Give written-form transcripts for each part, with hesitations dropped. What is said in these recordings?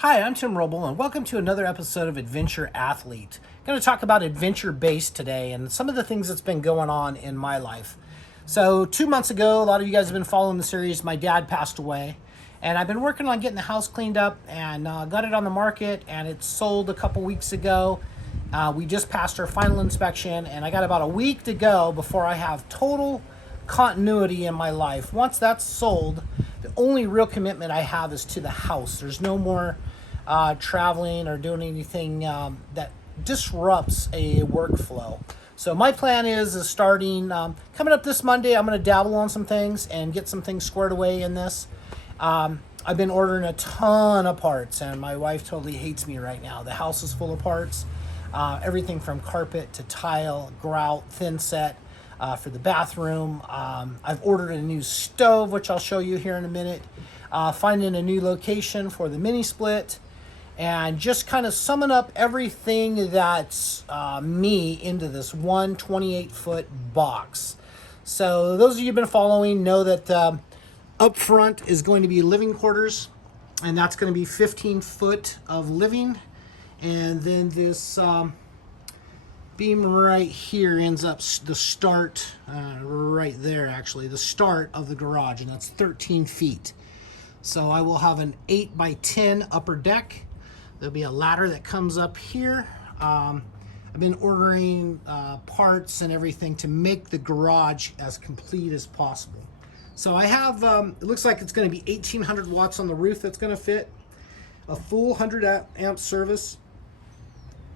Hi, I'm Tim Roble, and welcome to another episode of Adventure Athlete. I'm going to talk about adventure-based today and some of the things that's been going on in my life. So 2 months ago, a lot of you guys have been following the series, my dad passed away. And I've been working on getting the house cleaned up and got it on the market, and it sold a couple weeks ago. We just passed our final inspection, and I got about a week to go before I have total continuity in my life. Once that's sold, the only real commitment I have is to the house. There's no more traveling or doing anything that disrupts a workflow. So my plan is starting coming up this Monday. I'm going to dabble on some things and get some things squared away in this. I've been ordering a ton of parts, and my wife totally hates me right now. The house is full of parts, everything from carpet to tile, grout, thin set for the bathroom. I've ordered a new stove, which I'll show you here in a minute. Finding a new location for the mini split, and just kind of summing up everything that's me into this one 28-foot box. So those of you who've been following know that up front is going to be living quarters, and that's going to be 15 foot of living. And then this beam right here ends up the start, right there actually, the start of the garage, and that's 13 feet. So I will have an 8 by 10 upper deck. There'll be a ladder that comes up here. I've been ordering parts and everything to make the garage as complete as possible. So I have, it looks like it's going to be 1,800 watts on the roof that's going to fit, a full 100 amp service,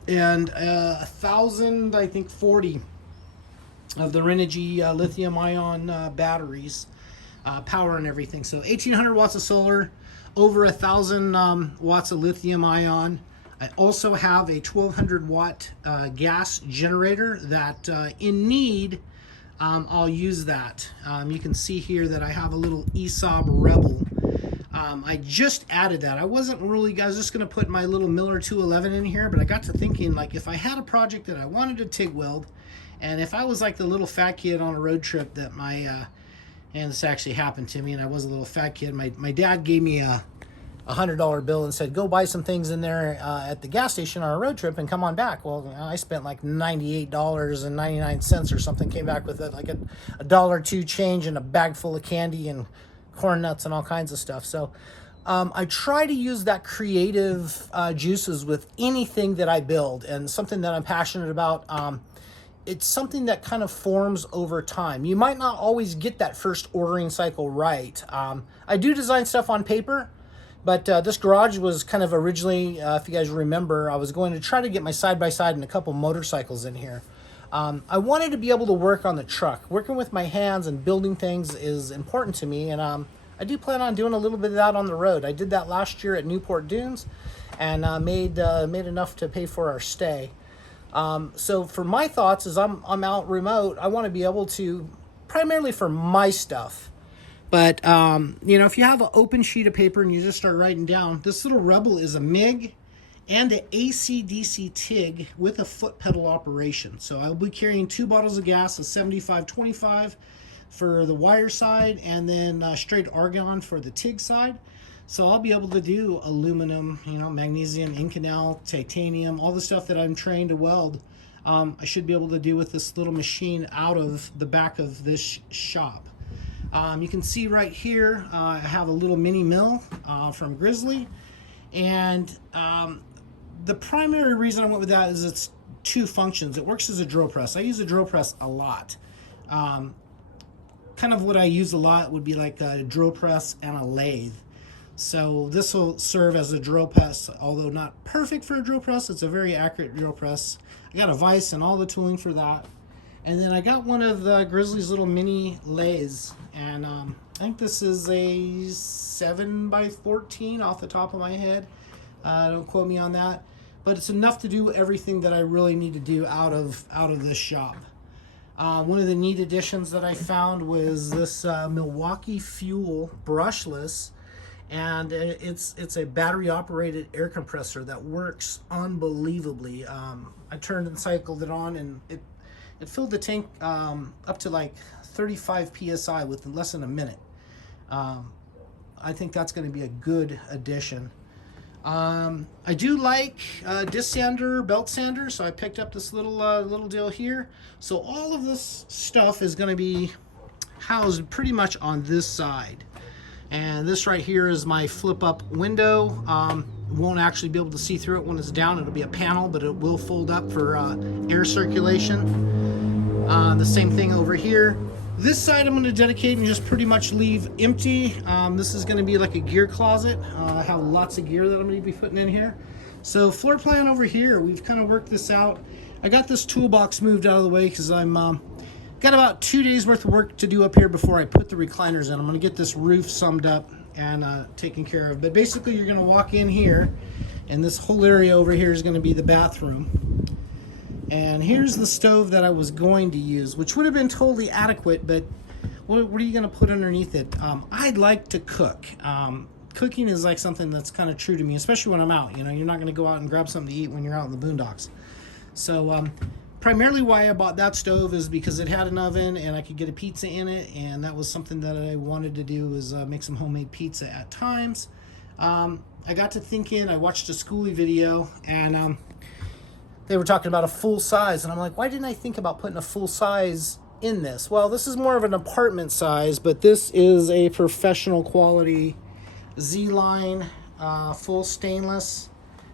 and 1,000, I think 40 of the Renogy lithium ion batteries, power and everything. So 1,800 watts of solar, over 1,000 watts of lithium ion. I also have a 1,200 watt gas generator that in need, I'll use that. You can see here that I have a little ESOB Rebel. I just added that. I was just going to put my little Miller 211 in here, but I got to thinking, like, if I had a project that I wanted to TIG weld, and if I was like the little fat kid on a road trip that and this actually happened to me, and I was a little fat kid, my dad gave me a $100 bill and said, go buy some things in there at the gas station on a road trip and come on back. Well, I spent like $98.99 or something, came back with like a $1.02 change and a bag full of candy and corn nuts and all kinds of stuff. So I try to use that creative juices with anything that I build, and something that I'm passionate about. It's something that kind of forms over time. You might not always get that first ordering cycle right. I do design stuff on paper, but this garage was kind of originally, if you guys remember, I was going to try to get my side-by-side and a couple motorcycles in here. I wanted to be able to work on the truck. Working with my hands and building things is important to me, and I do plan on doing a little bit of that on the road. I did that last year at Newport Dunes, and made enough to pay for our stay. So for my thoughts, as I'm out remote, I want to be able to, primarily for my stuff. But, if you have an open sheet of paper and you just start writing down, this little Rebel is a MIG and an AC/DC TIG with a foot pedal operation. So I'll be carrying 2 bottles of gas, a 75-25 for the wire side, and then straight argon for the TIG side. So I'll be able to do aluminum, magnesium, Inconel, titanium, all the stuff that I'm trained to weld. I should be able to do with this little machine out of the back of this shop. You can see right here, I have a little mini mill from Grizzly, and the primary reason I went with that is it's 2 functions. It works as a drill press. I use a drill press a lot. Kind of what I use a lot would be like a drill press and a lathe. So this will serve as a drill press, although not perfect for a drill press. It's a very accurate drill press. I got a vise and all the tooling for that. And then I got one of the Grizzly's little mini lathes, and I think this is a 7 by 14 off the top of my head. Don't quote me on that, but it's enough to do everything that I really need to do out of this shop. One of the neat additions that I found was this Milwaukee Fuel brushless, and it's a battery operated air compressor that works unbelievably. I turned and cycled it on, and it filled the tank up to like 35 psi within less than a minute. I think that's going to be a good addition. I do like disc sander, belt sander, so I picked up this little deal here. So all of this stuff is going to be housed pretty much on this side. And this right here is my flip up window. Won't actually be able to see through it when it's down. It'll be a panel, but it will fold up for air circulation. The same thing over here. This side I'm going to dedicate and just pretty much leave empty. This is going to be like a gear closet. I have lots of gear that I'm going to be putting in here. So floor plan over here, we've kind of worked this out. I got this toolbox moved out of the way because I'm got about 2 days worth of work to do up here before I put the recliners in. I'm going to get this roof summed up and taken care of. But basically you're going to walk in here, and this whole area over here is going to be the bathroom. And here's the stove that I was going to use, which would have been totally adequate, but what are you going to put underneath it? I'd like to cook. Cooking is like something that's kind of true to me, especially when I'm out. You know, you're not going to go out and grab something to eat when you're out in the boondocks. So primarily why I bought that stove is because it had an oven and I could get a pizza in it, and that was something that I wanted to do, was make some homemade pizza at times. I got to thinking, I watched a schoolie video, and they were talking about a full size, and I'm like, why didn't I think about putting a full size in this? Well, this is more of an apartment size, but this is a professional quality Z-line, full stainless.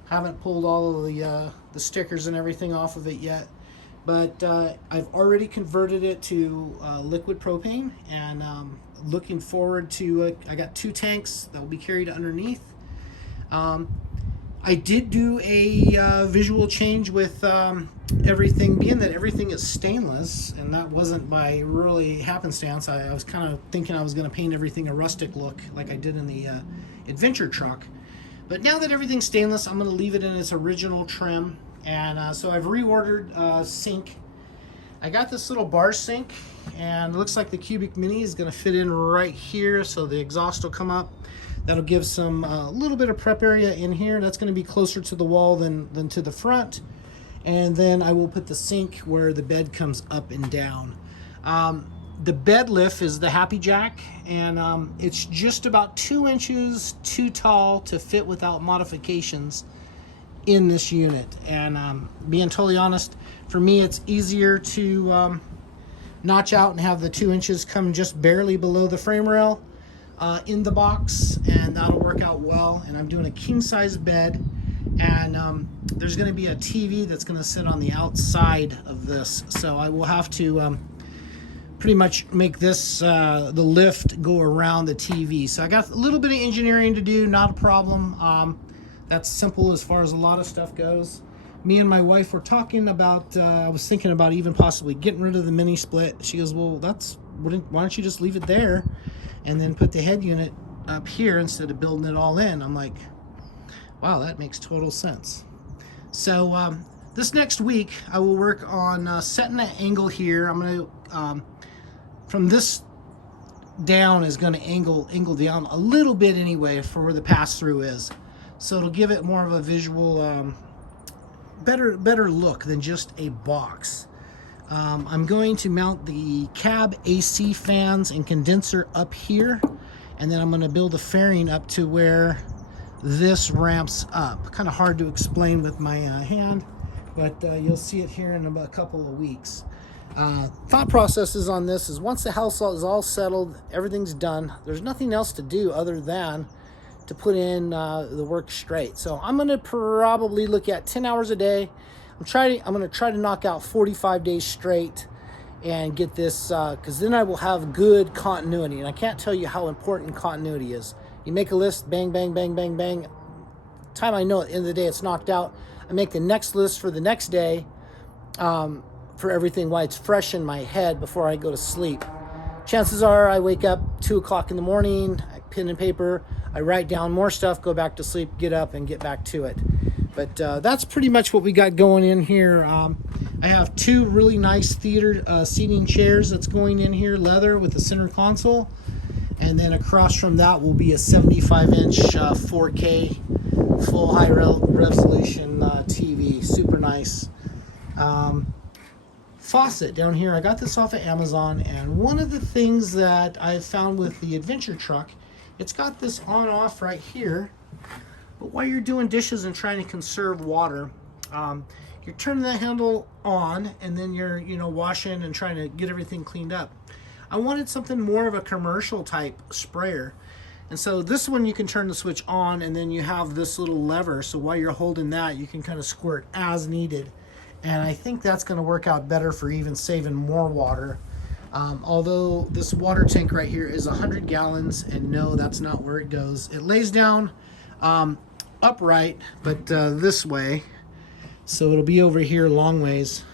Haven't pulled all of the stickers and everything off of it yet, but I've already converted it to liquid propane, and looking forward to I got 2 tanks that will be carried underneath. I did do a visual change with everything, being that everything is stainless, and that wasn't by really happenstance. I was kind of thinking I was going to paint everything a rustic look like I did in the adventure truck. But now that everything's stainless, I'm going to leave it in its original trim. And so I've reordered a sink. I got this little bar sink, and it looks like the cubic mini is going to fit in right here, so the exhaust will come up. That'll give some little bit of prep area in here. That's going to be closer to the wall than to the front. And then I will put the sink where the bed comes up and down. The bed lift is the Happy Jack, and it's just about 2 inches too tall to fit without modifications in this unit. And being totally honest, for me it's easier to notch out and have the 2 inches come just barely below the frame rail in the box, and that'll work out well. And I'm doing a king size bed, and there's going to be a TV that's going to sit on the outside of this, so I will have to pretty much make this the lift go around the TV. So I got a little bit of engineering to do, not a problem. That's simple as far as a lot of stuff goes. Me and my wife were talking about, I was thinking about even possibly getting rid of the mini split. She goes, well, why don't you just leave it there and then put the head unit up here instead of building it all in? I'm like, wow, that makes total sense. So this next week I will work on setting the angle here. I'm going to, from this down is going to angle down a little bit anyway for where the pass-through is. So it'll give it more of a visual, better look than just a box. I'm going to mount the cab AC fans and condenser up here, and then I'm going to build a fairing up to where this ramps up. Kind of hard to explain with my hand, but you'll see it here in a couple of weeks. Thought processes on this is, once the house is all settled, everything's done, there's nothing else to do other than to put in the work straight. So I'm going to probably look at 10 hours a day. I'm going to try to knock out 45 days straight and get this, because then I will have good continuity. And I can't tell you how important continuity is. You make a list, bang, bang, bang, bang, bang. Time I know at the end of the day it's knocked out, I make the next list for the next day, for everything while it's fresh in my head before I go to sleep. Chances are I wake up 2 o'clock in the morning, I pen and paper, I write down more stuff, go back to sleep, get up and get back to it. But that's pretty much what we got going in here. I have 2 really nice theater seating chairs that's going in here, leather with the center console. And then across from that will be a 75-inch 4K full high resolution TV. Super nice. Faucet down here. I got this off of Amazon, and one of the things that I found with the adventure truck, it's got this on-off right here But while you're doing dishes and trying to conserve water, you're turning the handle on, and then you're, washing and trying to get everything cleaned up. I wanted something more of a commercial type sprayer. And so this one you can turn the switch on, and then you have this little lever. So while you're holding that, you can kind of squirt as needed. And I think that's going to work out better for even saving more water. Although this water tank right here is 100 gallons, and no, that's not where it goes. It lays down upright, but this way. So it'll be over here long ways.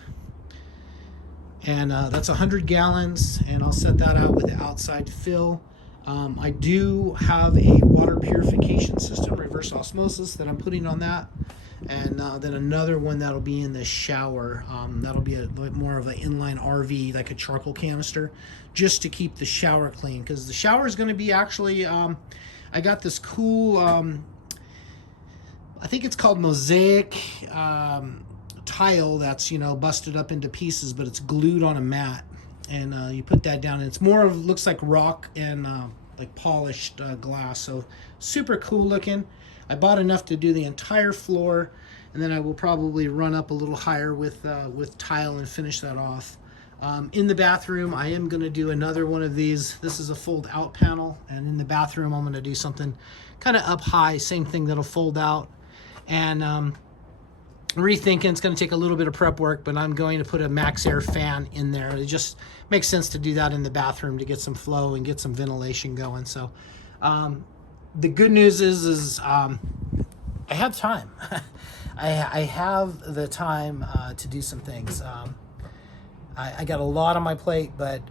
And that's 100 gallons, and I'll set that out with the outside fill. I do have a water purification system, reverse osmosis, that I'm putting on that. And then another one that'll be in the shower. That'll be more of an inline RV, like a charcoal canister, just to keep the shower clean. Because the shower is going to be actually, I got this cool, I think it's called mosaic tile that's, busted up into pieces, but it's glued on a mat. And you put that down, and it's more of, looks like rock and like polished glass. So super cool looking. I bought enough to do the entire floor, and then I will probably run up a little higher with tile and finish that off. In the bathroom, I am going to do another one of these. This is a fold out panel, and in the bathroom I'm going to do something kind of up high, same thing that'll fold out. And rethinking, it's going to take a little bit of prep work, but I'm going to put a max air fan in there. It just makes sense to do that in the bathroom to get some flow and get some ventilation going. So the good news is I have time. I have the time to do some things. I got a lot on my plate, but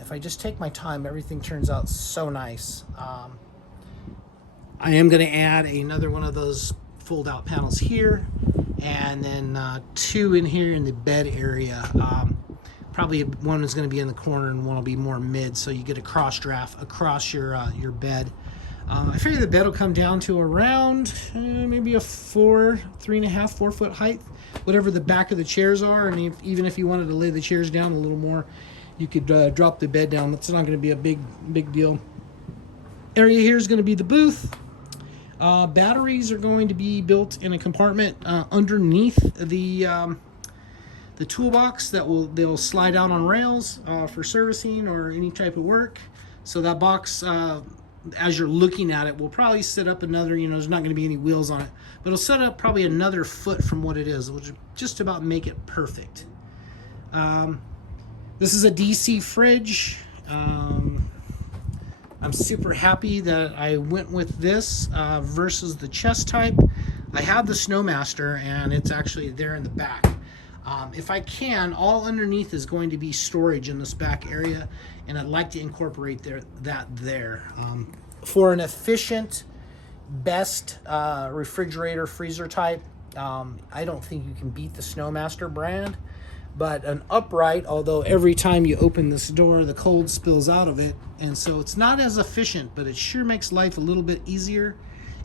if I just take my time, everything turns out so nice. I am going to add another one of those fold out panels here, and then two in here in the bed area. Probably one is going to be in the corner and one will be more mid, so you get a cross draft across your bed. I figure the bed will come down to around maybe a 3.5, 4 foot height, whatever the back of the chairs are. And even if you wanted to lay the chairs down a little more, you could drop the bed down. That's not going to be a big deal. Area here is going to be the booth. Batteries are going to be built in a compartment underneath the toolbox they'll slide out on rails for servicing or any type of work. So that box, as you're looking at it, will probably sit up another, there's not going to be any wheels on it, but it'll set up probably another foot from what it is, which will just about make it perfect. This is a DC fridge. I'm super happy that I went with this versus the chest type. I have the Snowmaster, and it's actually there in the back. If I can, all underneath is going to be storage in this back area, and I'd like to incorporate that there. For an efficient, best refrigerator freezer type, I don't think you can beat the Snowmaster brand. But an upright, although every time you open this door, the cold spills out of it, and so it's not as efficient, but it sure makes life a little bit easier.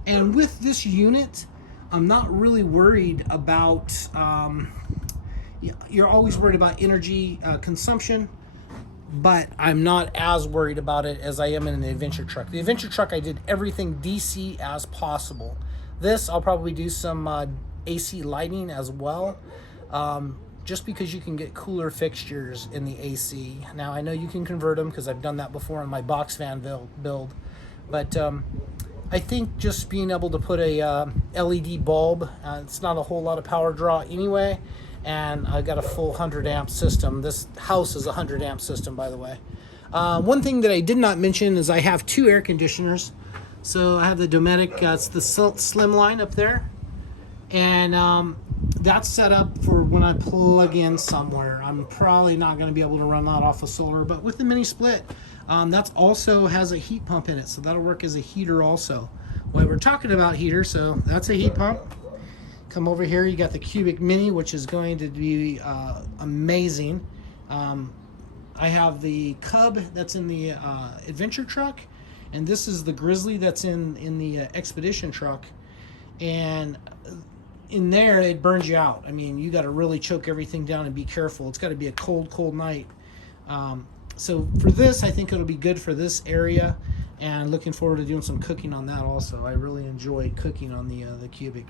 And with this unit, I'm not really worried about, you're always worried about energy consumption, but I'm not as worried about it as I am in the adventure truck. The adventure truck, I did everything DC as possible. This, I'll probably do some AC lighting as well. Just because you can get cooler fixtures in the AC. Now, I know you can convert them because I've done that before on my box fan build. But I think just being able to put a LED bulb, it's not a whole lot of power draw anyway. And I got a full 100 amp system. This house is a 100 amp system, by the way. One thing that I did not mention is I have two air conditioners. So I have the Dometic, it's the slim line up there. And that's set up for when I plug in somewhere. I'm probably not going to be able to run that off of solar, but with the mini split, that also has a heat pump in it, so that'll work as a heater also. While we're talking about heater, so that's a heat pump. Come over here, you got the Cubic Mini, which is going to be amazing. I have the Cub that's in the adventure truck, and this is the Grizzly that's in the expedition truck. And in there, it burns you out. I mean, you got to really choke everything down and be careful. It's got to be a cold night. So for this, I think it'll be good for this area. and looking forward to doing some cooking on that also. I really enjoy cooking on the Cubic.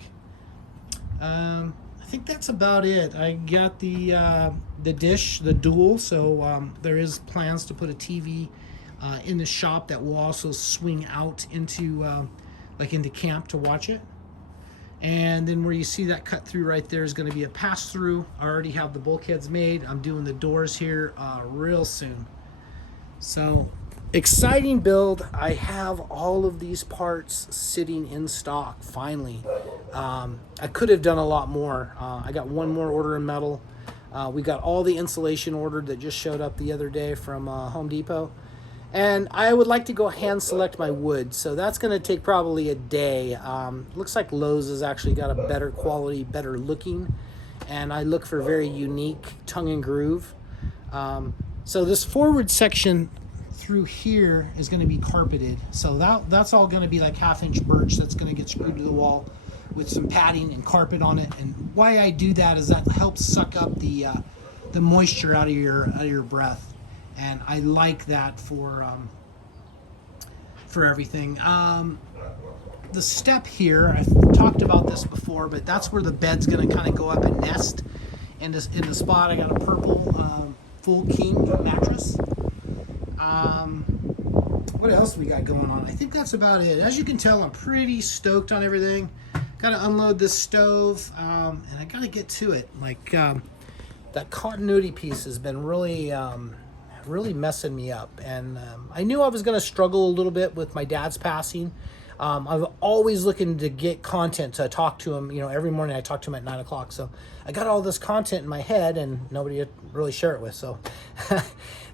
I think that's about it. I got the dish, the dual, so there is plans to put a TV in the shop that will also swing out into into camp to watch it. And then where you see that cut through right there is going to be a pass through. I already have the bulkheads made. I'm doing the doors here real soon. So exciting build. I have all of these parts sitting in stock finally. I could have done a lot more. I got one more order in metal. We got all the insulation ordered that just showed up the other day from Home Depot. And I would like to go hand select my wood, so that's going to take probably a day. Looks like Lowe's has actually got a better quality, better looking, and I look for very unique tongue and groove. So this forward section through here is going to be carpeted, so that's all going to be like 1/2-inch birch that's going to get screwed to the wall with some padding and carpet on it. And why I do that is that helps suck up the moisture out of your breath. And I like that for everything. The step here, I've talked about this before, but that's where the bed's going to kind of go up and nest. And in the spot, I got a purple full king mattress. What else we got going on? I think that's about it. As you can tell, I'm pretty stoked on everything. Got to unload this stove, and I got to get to it. That continuity piece has been really messing me up, and I knew I was going to struggle a little bit with my dad's passing. I'm always looking to get content to talk to him. Every morning I talk to him at 9 o'clock, so I got all this content in my head and nobody to really share it with, so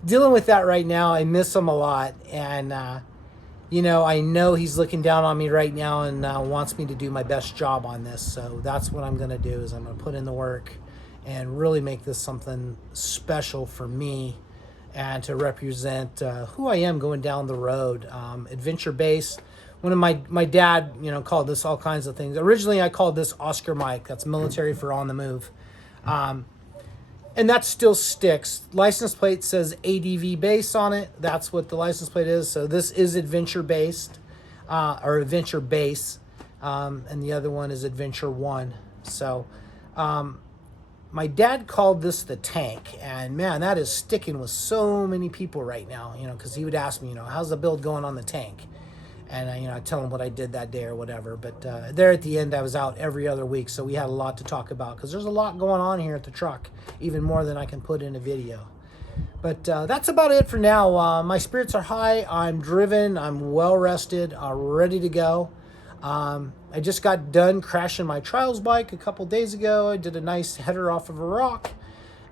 dealing with that right now. I miss him a lot, and I know he's looking down on me right now and wants me to do my best job on this, so that's what I'm going to do. Is I'm going to put in the work and really make this something special for me and to represent who I am going down the road. Adventure base. One of my dad, called this all kinds of things. Originally, I called this Oscar Mike. That's military for on the move. And that still sticks. License plate says ADV base on it. That's what the license plate is. So this is adventure based, or adventure base. And the other one is Adventure 1. So my dad called this the tank, and man, that is sticking with so many people right now, because he would ask me, how's the build going on the tank? And I tell him what I did that day or whatever. But there at the end, I was out every other week, so we had a lot to talk about, because there's a lot going on here at the truck, even more than I can put in a video. But that's about it for now. My spirits are high. I'm driven. I'm well rested, ready to go. I just got done crashing my trials bike a couple days ago. I did a nice header off of a rock,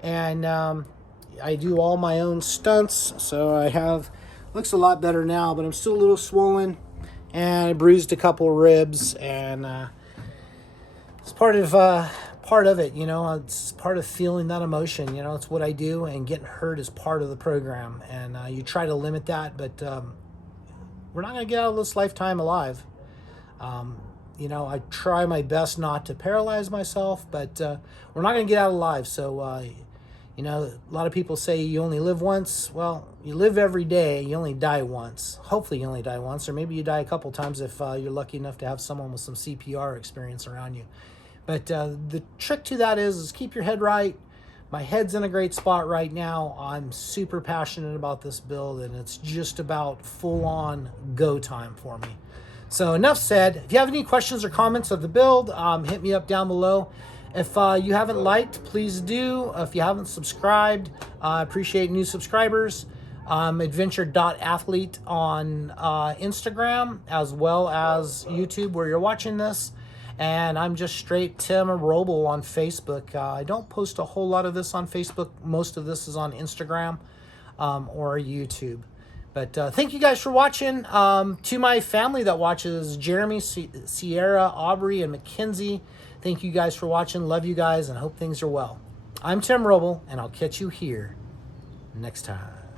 and I do all my own stunts, so I have, looks a lot better now, but I'm still a little swollen, and I bruised a couple ribs, and it's part of it, it's part of feeling that emotion, it's what I do, and getting hurt is part of the program, and you try to limit that, but we're not going to get out of this lifetime alive. I try my best not to paralyze myself, but we're not going to get out alive. So, a lot of people say you only live once. Well, you live every day. You only die once. Hopefully you only die once, or maybe you die a couple times if you're lucky enough to have someone with some CPR experience around you. But the trick to that is keep your head right. My head's in a great spot right now. I'm super passionate about this build, and it's just about full-on go time for me. So enough said. If you have any questions or comments of the build, hit me up down below. If you haven't liked, please do. If you haven't subscribed, I appreciate new subscribers. Adventure.athlete on Instagram, as well as YouTube where you're watching this. And I'm just straight Tim Roble on Facebook. I don't post a whole lot of this on Facebook. Most of this is on Instagram or YouTube. But thank you guys for watching. To my family that watches, Jeremy, Sierra, Aubrey, and Mackenzie, thank you guys for watching. Love you guys and hope things are well. I'm Tim Roble, and I'll catch you here next time.